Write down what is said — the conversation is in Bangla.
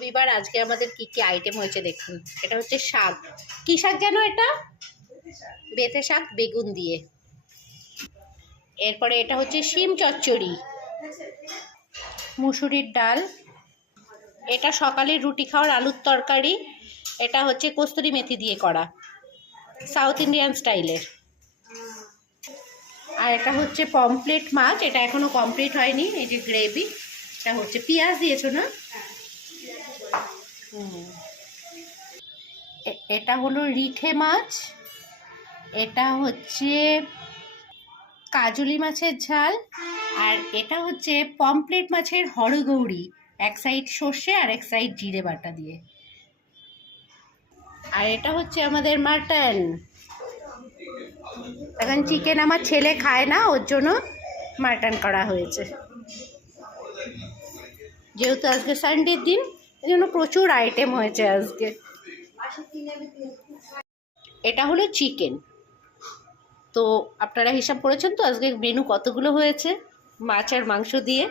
রবিবার আজকে আমাদের কি কি আইটেম হয়েছে দেখুন। এটা হচ্ছে শাক, কি শাক যেন এটা, বেথে শাক বেগুন দিয়ে। এরপরে এটা হচ্ছে শিম চচ্চড়ি, মুসুরির ডাল, এটা সকালে রুটি খাওয়ার আলুর তরকারি, এটা হচ্ছে কস্তুরি মেথি দিয়ে করা সাউথ ইন্ডিয়ান স্টাইলের। আর এটা হচ্ছে পমফ্লেট মাছ, এটা এখনো কমপ্লিট হয়নি। এই যে গ্রেভি, এটা হচ্ছে পেঁয়াজ দিয়েছো না? এটা হলো রিঠে মাছ, এটা হচ্ছে কাজলি মাছের ঝাল, আর এটা হচ্ছে পমফ্লেট মাছের হরগৌরি, এক সাইড সর্ষে আর এক সাইড জিরে বাটা দিয়ে। আর এটা হচ্ছে আমাদের মাটন। এখন চিকেন আমার ছেলে খায় না, ওর জন্য মাটন করা হয়েছে। যেহেতু আজকে সানডের দিন, এই জন্য প্রচুর আইটেম হয়েছে আজকে। এটা হলো চিকেন। তো আপনারা হিসাব করেছেন তো আজকে মেনু কতগুলো হয়েছে মাছ আর মাংস দিয়ে?